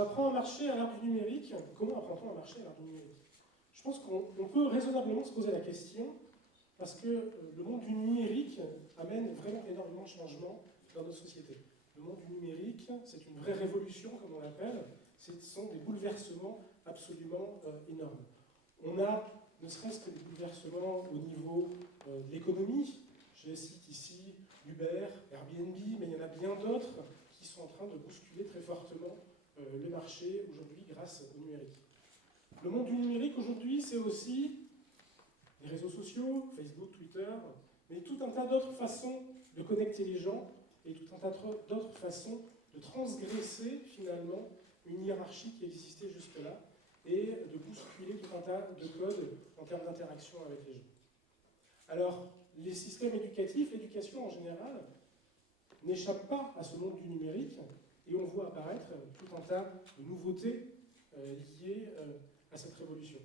J'apprends à marcher à l'ère du numérique. Comment apprend-on à marcher à l'ère du numérique? Je pense qu'on peut raisonnablement se poser la question, parce que le monde du numérique amène vraiment énormément de changements dans notre société. Le monde du numérique, c'est une vraie révolution, comme on l'appelle. Ce sont des bouleversements absolument énormes. On a, ne serait-ce que des bouleversements au niveau de l'économie. Je cite ici Uber, Airbnb, mais il y en a bien d'autres qui sont en train de bousculer très fortement le marché aujourd'hui grâce au numérique. Le monde du numérique aujourd'hui, c'est aussi les réseaux sociaux, Facebook, Twitter, mais tout un tas d'autres façons de connecter les gens et tout un tas d'autres façons de transgresser finalement une hiérarchie qui existait jusque-là et de bousculer tout un tas de codes en termes d'interaction avec les gens. Alors, les systèmes éducatifs, l'éducation en général, n'échappe pas à ce monde du numérique et on voit apparaître tout un tas de nouveautés liées à cette révolution.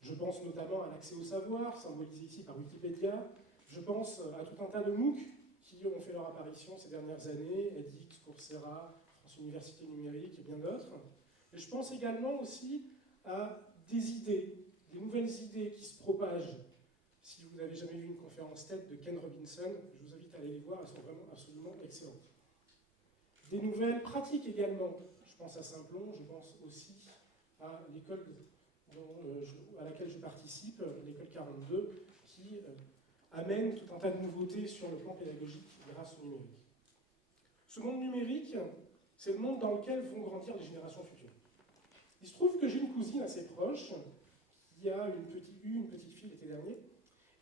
Je pense notamment à l'accès au savoir, symbolisé ici par Wikipédia. Je pense à tout un tas de MOOC qui ont fait leur apparition ces dernières années, edX, Coursera, France Université Numérique et bien d'autres. Et je pense également aussi à des idées, des nouvelles idées qui se propagent. Si vous n'avez jamais vu une conférence TED de Ken Robinson, je vous invite à aller les voir, elles sont vraiment absolument excellentes. Des nouvelles pratiques également. Je pense à Saint-Plon, je pense aussi à l'école à laquelle je participe, l'école 42, qui amène tout un tas de nouveautés sur le plan pédagogique grâce au numérique. Ce monde numérique, c'est le monde dans lequel vont grandir les générations futures. Il se trouve que j'ai une cousine assez proche, qui a une petite fille l'été dernier,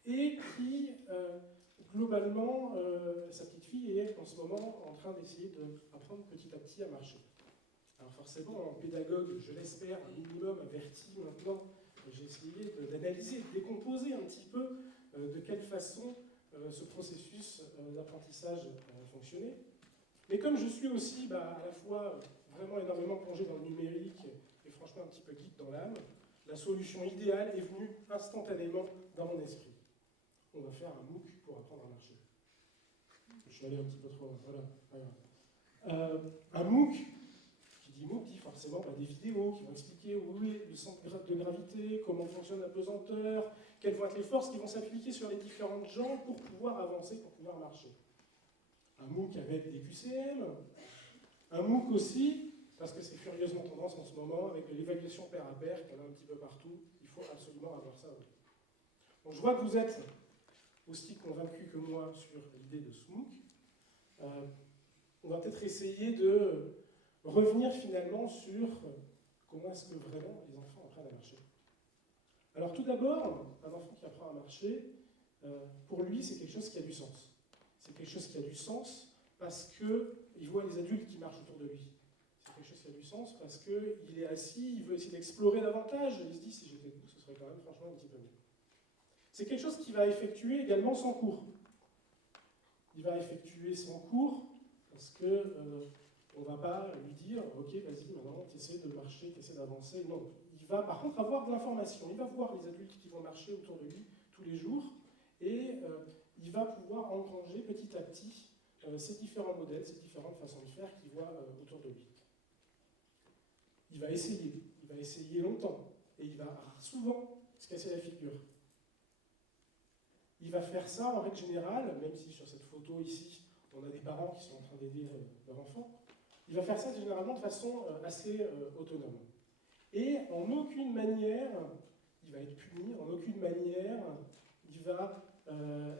et qui, globalement, sa petite fille est en ce moment en train d'essayer d'apprendre petit à petit à marcher. Alors forcément, en pédagogue, je l'espère, un minimum averti maintenant, j'ai essayé d'analyser, de décomposer un petit peu de quelle façon ce processus d'apprentissage fonctionnait. Mais comme je suis aussi à la fois vraiment énormément plongé dans le numérique et franchement un petit peu geek dans l'âme, la solution idéale est venue instantanément dans mon esprit. On va faire un MOOC pour apprendre à marcher. Je suis allé un petit peu trop loin, voilà. Un MOOC, qui dit MOOC, dit forcément des vidéos qui vont expliquer où est le centre de gravité, comment fonctionne la pesanteur, quelles vont être les forces qui vont s'appliquer sur les différentes jambes pour pouvoir avancer, pour pouvoir marcher. Un MOOC avec des QCM, un MOOC aussi, parce que c'est furieusement tendance en ce moment, avec de l'évaluation pair à pair, qu'il y en a un petit peu partout, il faut absolument avoir ça. Donc je vois que vous êtes aussi convaincus que moi sur l'idée de ce MOOC. On va peut-être essayer de revenir finalement sur comment est-ce que vraiment les enfants apprennent à marcher. Alors tout d'abord, un enfant qui apprend à marcher, pour lui c'est quelque chose qui a du sens. C'est quelque chose qui a du sens parce qu'il voit les adultes qui marchent autour de lui. C'est quelque chose qui a du sens parce qu'il est assis, il veut essayer d'explorer davantage, il se dit si j'étais debout, ce serait quand même franchement un petit peu mieux. C'est quelque chose qu'il va effectuer également sans cours. Il va effectuer sans cours parce que on ne va pas lui dire « Ok, vas-y, maintenant, tu essaies de marcher, tu essaies d'avancer. » Non, il va par contre avoir de l'information. Il va voir les adultes qui vont marcher autour de lui tous les jours et il va pouvoir engranger petit à petit ces différents modèles, ces différentes façons de faire qu'il voit autour de lui. Il va essayer longtemps et il va souvent se casser la figure. Il va faire ça en règle générale, même si sur cette photo ici, on a des parents qui sont en train d'aider leur enfant, il va faire ça généralement de façon assez autonome. Et en aucune manière, il va être puni, en aucune manière, il va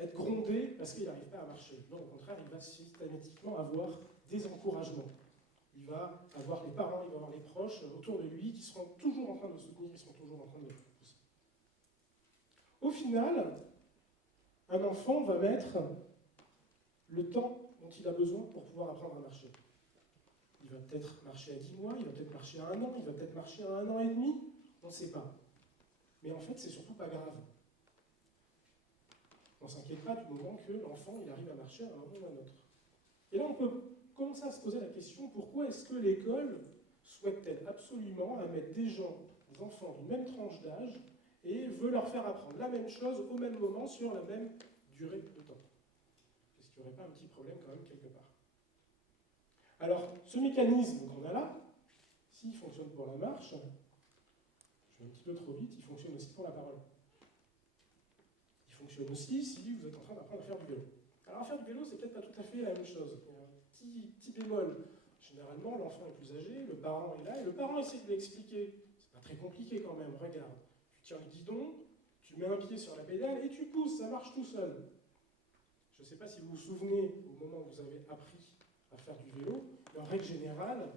être grondé parce qu'il n'arrive pas à marcher. Non, au contraire, il va systématiquement avoir des encouragements. Il va avoir les parents, il va avoir les proches autour de lui qui seront toujours en train de le soutenir, qui seront toujours en train de le pousser. Au final, un enfant va mettre le temps dont il a besoin pour pouvoir apprendre à marcher. Il va peut-être marcher à 10 mois, il va peut-être marcher à 1 an, il va peut-être marcher à 1 an et demi, on ne sait pas. Mais en fait, c'est surtout pas grave. On ne s'inquiète pas du moment que l'enfant il arrive à marcher à un moment ou à un autre. Et là, on peut commencer à se poser la question, pourquoi est-ce que l'école souhaite-t-elle absolument à mettre des enfants d'une même tranche d'âge, et veut leur faire apprendre la même chose au même moment sur la même durée de temps? Est-ce qu'il n'y aurait pas un petit problème quand même quelque part? Alors, ce mécanisme qu'on a là, s'il fonctionne pour la marche, je vais un petit peu trop vite, il fonctionne aussi pour la parole. Il fonctionne aussi si vous êtes en train d'apprendre à faire du vélo. Alors, à faire du vélo, c'est peut-être pas tout à fait la même chose. Il y a un petit bémol. Généralement, l'enfant est plus âgé, le parent est là, et le parent essaie de lui expliquer. C'est pas très compliqué quand même, regarde. Tu tiens le guidon, tu mets un pied sur la pédale et tu pousses, ça marche tout seul. Je ne sais pas si vous vous souvenez, au moment où vous avez appris à faire du vélo, mais en règle générale,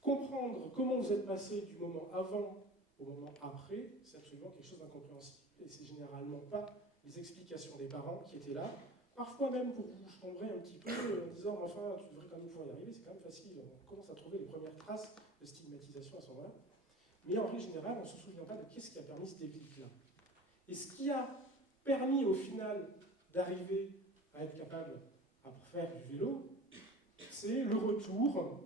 comprendre comment vous êtes passé du moment avant au moment après, c'est absolument quelque chose d'incompréhensible. Et c'est généralement pas les explications des parents qui étaient là. Parfois même pour vous chambrer un petit peu en disant enfin tu devrais quand même pouvoir y arriver, c'est quand même facile. On commence à trouver les premières traces de stigmatisation à ce moment-là. Mais en règle générale, on ne se souvient pas de qu'est-ce qui a permis ce déclic-là. Et ce qui a permis au final d'arriver à être capable à faire du vélo, c'est le retour,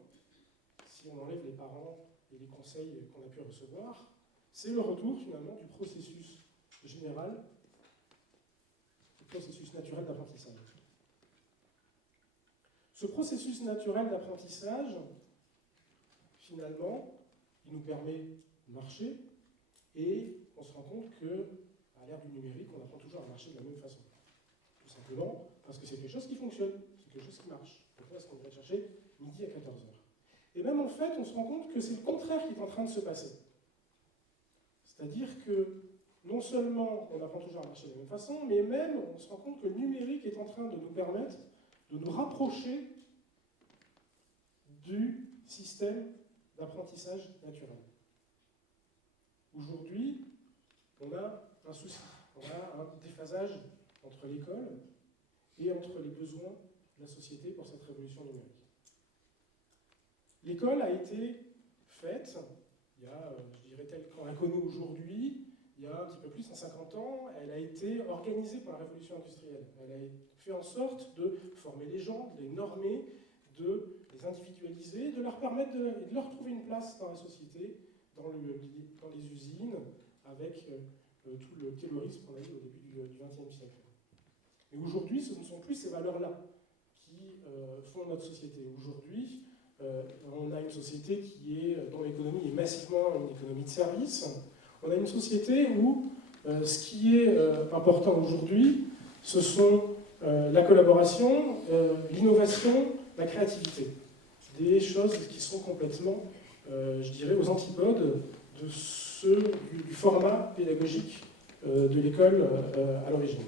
si on enlève les parents et les conseils qu'on a pu recevoir, c'est le retour finalement du processus général, du processus naturel d'apprentissage. Ce processus naturel d'apprentissage, finalement, il nous permet de marcher et on se rend compte qu'à l'ère du numérique, on apprend toujours à marcher de la même façon. Tout simplement parce que c'est quelque chose qui fonctionne, c'est quelque chose qui marche. Pourquoi est-ce qu'on devrait chercher midi à 14h? Et même en fait, on se rend compte que c'est le contraire qui est en train de se passer. C'est-à-dire que non seulement on apprend toujours à marcher de la même façon, mais même on se rend compte que le numérique est en train de nous permettre de nous rapprocher du système d'apprentissage naturel. Aujourd'hui, on a un souci, on a un déphasage entre l'école et entre les besoins de la société pour cette révolution numérique. L'école a été faite, il y a, je dirais, telle qu'on la connaît aujourd'hui, il y a un petit peu plus de 150 ans, elle a été organisée par la révolution industrielle. Elle a fait en sorte de former les gens, de les normer, de les individualiser, de leur permettre de leur trouver une place dans la société, dans les usines, avec tout le terrorisme qu'on a eu au début du XXe siècle. Mais aujourd'hui, ce ne sont plus ces valeurs-là qui font notre société. Aujourd'hui, on a une société dont l'économie est massivement une économie de service. On a une société où ce qui est important aujourd'hui, ce sont la collaboration, l'innovation, la créativité. Des choses qui sont complètement, je dirais, aux antipodes du format pédagogique de l'école à l'origine.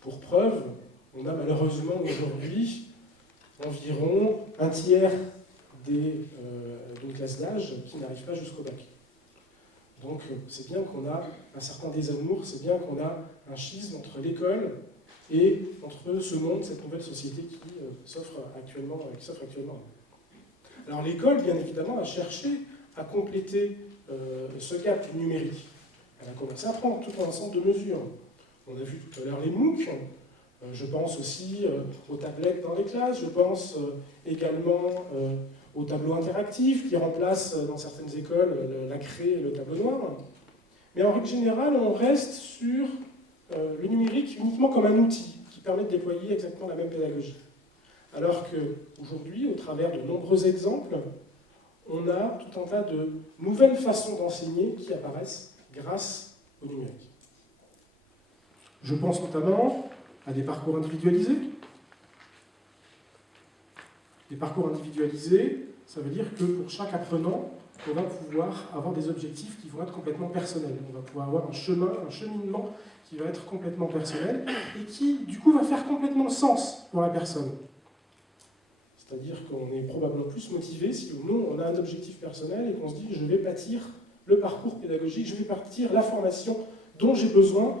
Pour preuve, on a malheureusement aujourd'hui environ un tiers d'une classe d'âge qui n'arrive pas jusqu'au bac. Donc c'est bien qu'on a un certain désamour, c'est bien qu'on a un schisme entre l'école et entre ce monde, cette nouvelle société qui s'offre actuellement. Alors l'école, bien évidemment, a cherché à compléter ce gap numérique. Elle a commencé à prendre tout un ensemble de mesures. On a vu tout à l'heure les MOOC, je pense aussi aux tablettes dans les classes, je pense également aux tableaux interactifs qui remplacent dans certaines écoles la craie et le tableau noir. Mais en règle générale, on reste sur le numérique uniquement comme un outil qui permet de déployer exactement la même pédagogie. Alors qu'aujourd'hui, au travers de nombreux exemples, on a tout un tas de nouvelles façons d'enseigner qui apparaissent grâce au numérique. Je pense notamment à des parcours individualisés. Les parcours individualisés, ça veut dire que pour chaque apprenant, on va pouvoir avoir des objectifs qui vont être complètement personnels. On va pouvoir avoir un cheminement qui va être complètement personnel et qui, du coup, va faire complètement sens pour la personne. C'est-à-dire qu'on est probablement plus motivé si ou non on a un objectif personnel et qu'on se dit je vais bâtir le parcours pédagogique, je vais bâtir la formation dont j'ai besoin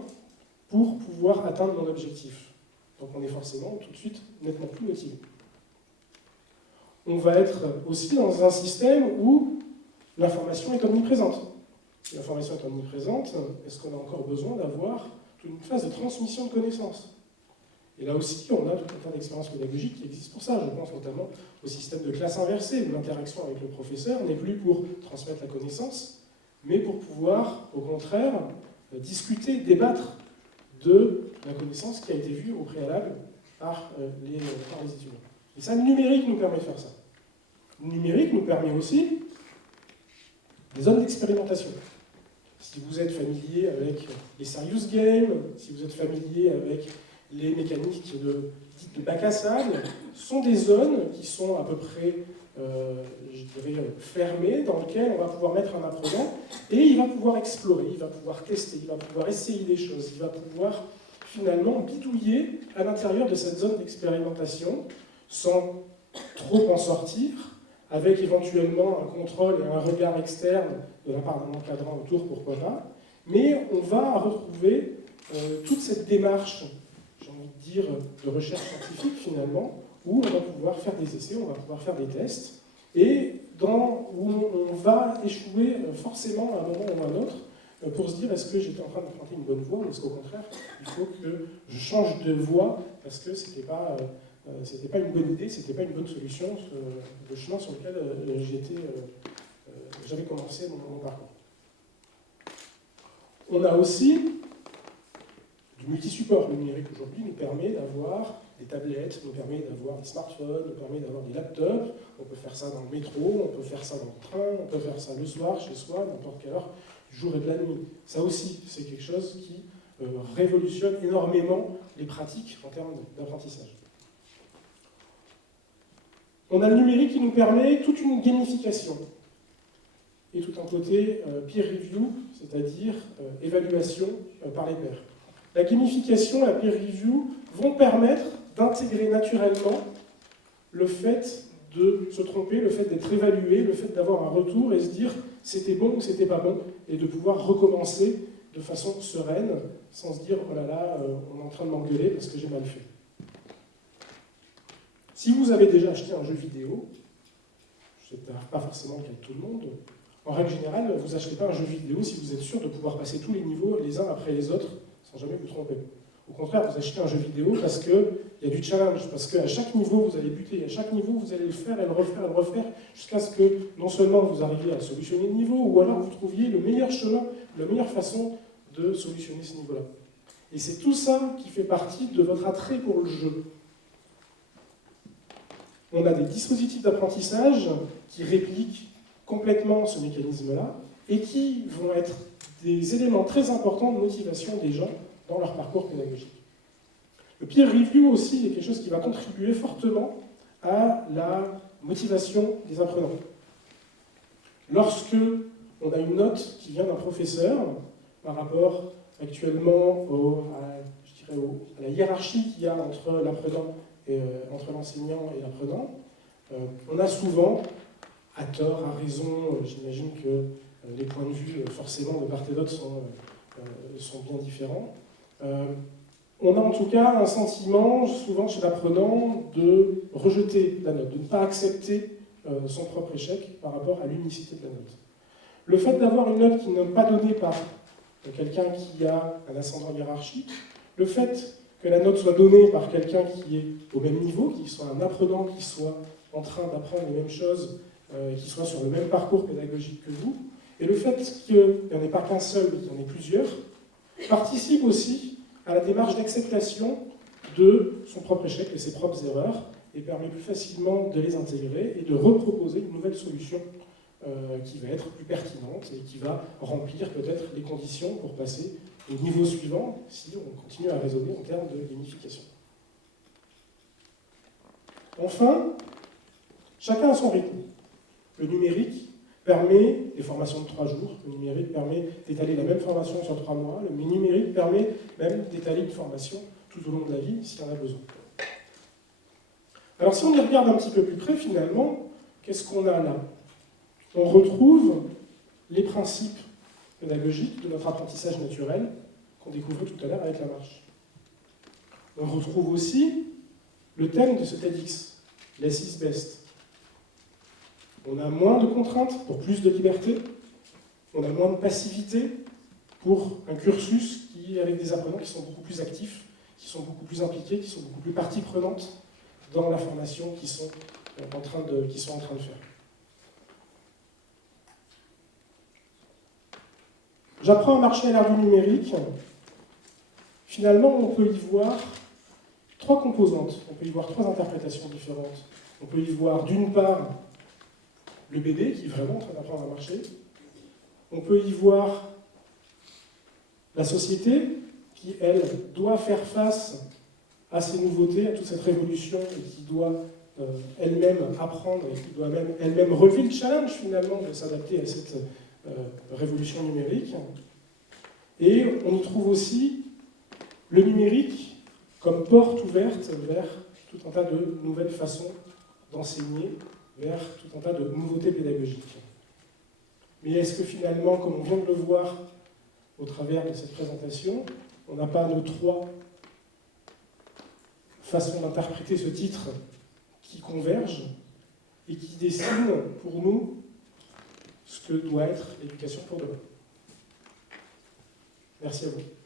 pour pouvoir atteindre mon objectif. Donc on est forcément tout de suite nettement plus motivé. On va être aussi dans un système où l'information est omniprésente. Si l'information est omniprésente, est-ce qu'on a encore besoin d'avoir une phase de transmission de connaissances? Et là aussi, on a tout un tas d'expériences pédagogiques qui existent pour ça. Je pense notamment au système de classe inversée, où l'interaction avec le professeur n'est plus pour transmettre la connaissance, mais pour pouvoir, au contraire, discuter, débattre de la connaissance qui a été vue au préalable par les étudiants. Et ça, le numérique nous permet de faire ça. Le numérique nous permet aussi des zones d'expérimentation. Si vous êtes familier avec les serious games, si vous êtes familier avec les mécaniques dites de bac à sable, sont des zones qui sont à peu près, je dirais, fermées, dans lesquelles on va pouvoir mettre un apprenant, et il va pouvoir explorer, il va pouvoir tester, il va pouvoir essayer des choses, il va pouvoir finalement bidouiller à l'intérieur de cette zone d'expérimentation, sans trop en sortir, avec éventuellement un contrôle et un regard externe de la part d'un encadrant autour, pourquoi pas, mais on va retrouver toute cette démarche, j'ai envie de dire, de recherche scientifique finalement, où on va pouvoir faire des essais, on va pouvoir faire des tests, et où on va échouer forcément à un moment ou à un autre, pour se dire est-ce que j'étais en train d'emprunter une bonne voie, ou est-ce qu'au contraire, il faut que je change de voie, parce que c'était pas une bonne idée, c'était pas une bonne solution, le chemin sur lequel j'avais commencé mon parcours. On a aussi du multi-support. Le numérique aujourd'hui nous permet d'avoir des tablettes, nous permet d'avoir des smartphones, nous permet d'avoir des laptops. On peut faire ça dans le métro, on peut faire ça dans le train, on peut faire ça le soir, chez soi, n'importe quelle heure, du jour et de la nuit. Ça aussi, c'est quelque chose qui révolutionne énormément les pratiques en termes d'apprentissage. On a le numérique qui nous permet toute une gamification et tout un côté peer review, c'est-à-dire évaluation par les pairs. La gamification, la peer review vont permettre d'intégrer naturellement le fait de se tromper, le fait d'être évalué, le fait d'avoir un retour et se dire c'était bon ou c'était pas bon, et de pouvoir recommencer de façon sereine, sans se dire oh là là, on est en train de m'engueuler parce que j'ai mal fait. Si vous avez déjà acheté un jeu vidéo, ce n'est pas forcément le cas de tout le monde, en règle générale, vous n'achetez pas un jeu vidéo si vous êtes sûr de pouvoir passer tous les niveaux les uns après les autres sans jamais vous tromper. Au contraire, vous achetez un jeu vidéo parce qu'il y a du challenge, parce qu'à chaque niveau vous allez buter, à chaque niveau vous allez le faire et le refaire, jusqu'à ce que non seulement vous arriviez à solutionner le niveau, ou alors vous trouviez le meilleur chemin, la meilleure façon de solutionner ce niveau-là. Et c'est tout ça qui fait partie de votre attrait pour le jeu. On a des dispositifs d'apprentissage qui répliquent complètement ce mécanisme-là et qui vont être des éléments très importants de motivation des gens dans leur parcours pédagogique. Le peer review aussi est quelque chose qui va contribuer fortement à la motivation des apprenants. Lorsque on a une note qui vient d'un professeur par rapport actuellement à la hiérarchie qu'il y a entre l'apprenant et entre l'enseignant et l'apprenant, on a souvent, à tort, à raison, j'imagine que les points de vue forcément de part et d'autre sont bien différents. On a en tout cas un sentiment, souvent chez l'apprenant, de rejeter la note, de ne pas accepter son propre échec par rapport à l'unicité de la note. Le fait d'avoir une note qui n'est pas donnée par quelqu'un qui a un ascendant hiérarchique, le fait que la note soit donnée par quelqu'un qui est au même niveau, qui soit un apprenant, qui soit en train d'apprendre les mêmes choses, qui soit sur le même parcours pédagogique que vous, et le fait qu'il n'y en ait pas qu'un seul, mais qu'il y en ait plusieurs, participe aussi à la démarche d'acceptation de son propre échec, de ses propres erreurs, et permet plus facilement de les intégrer et de reproposer une nouvelle solution qui va être plus pertinente et qui va remplir peut-être les conditions pour passer au niveau suivant si on continue à raisonner en termes de gamification. Enfin, chacun a son rythme. Le numérique permet des formations de 3 jours, le numérique permet d'étaler la même formation sur 3 mois, le numérique permet même d'étaler une formation tout au long de la vie s'il y en a besoin. Alors si on y regarde un petit peu plus près, finalement, qu'est-ce qu'on a là? On retrouve les principes pédagogiques de notre apprentissage naturel qu'on découvrait tout à l'heure avec la marche. On retrouve aussi le thème de ce TEDx, Less is best. On a moins de contraintes pour plus de liberté, on a moins de passivité pour un cursus avec des apprenants qui sont beaucoup plus actifs, qui sont beaucoup plus impliqués, qui sont beaucoup plus partie prenante dans la formation qu'ils sont en train de faire. J'apprends à marcher à l'ère du numérique. Finalement, on peut y voir 3 composantes, on peut y voir 3 interprétations différentes. On peut y voir d'une part le BD qui est vraiment en train d'apprendre à marcher. On peut y voir la société qui, elle, doit faire face à ces nouveautés, à toute cette révolution, et qui doit elle-même apprendre, et qui doit même elle-même relever le challenge finalement de s'adapter à cette révolution numérique. Et on y trouve aussi le numérique comme porte ouverte vers tout un tas de nouvelles façons d'enseigner, vers tout un tas de nouveautés pédagogiques. Mais est-ce que finalement, comme on vient de le voir au travers de cette présentation, on n'a pas nos trois façons d'interpréter ce titre qui convergent et qui dessinent pour nous ce que doit être l'éducation pour demain? Merci à vous.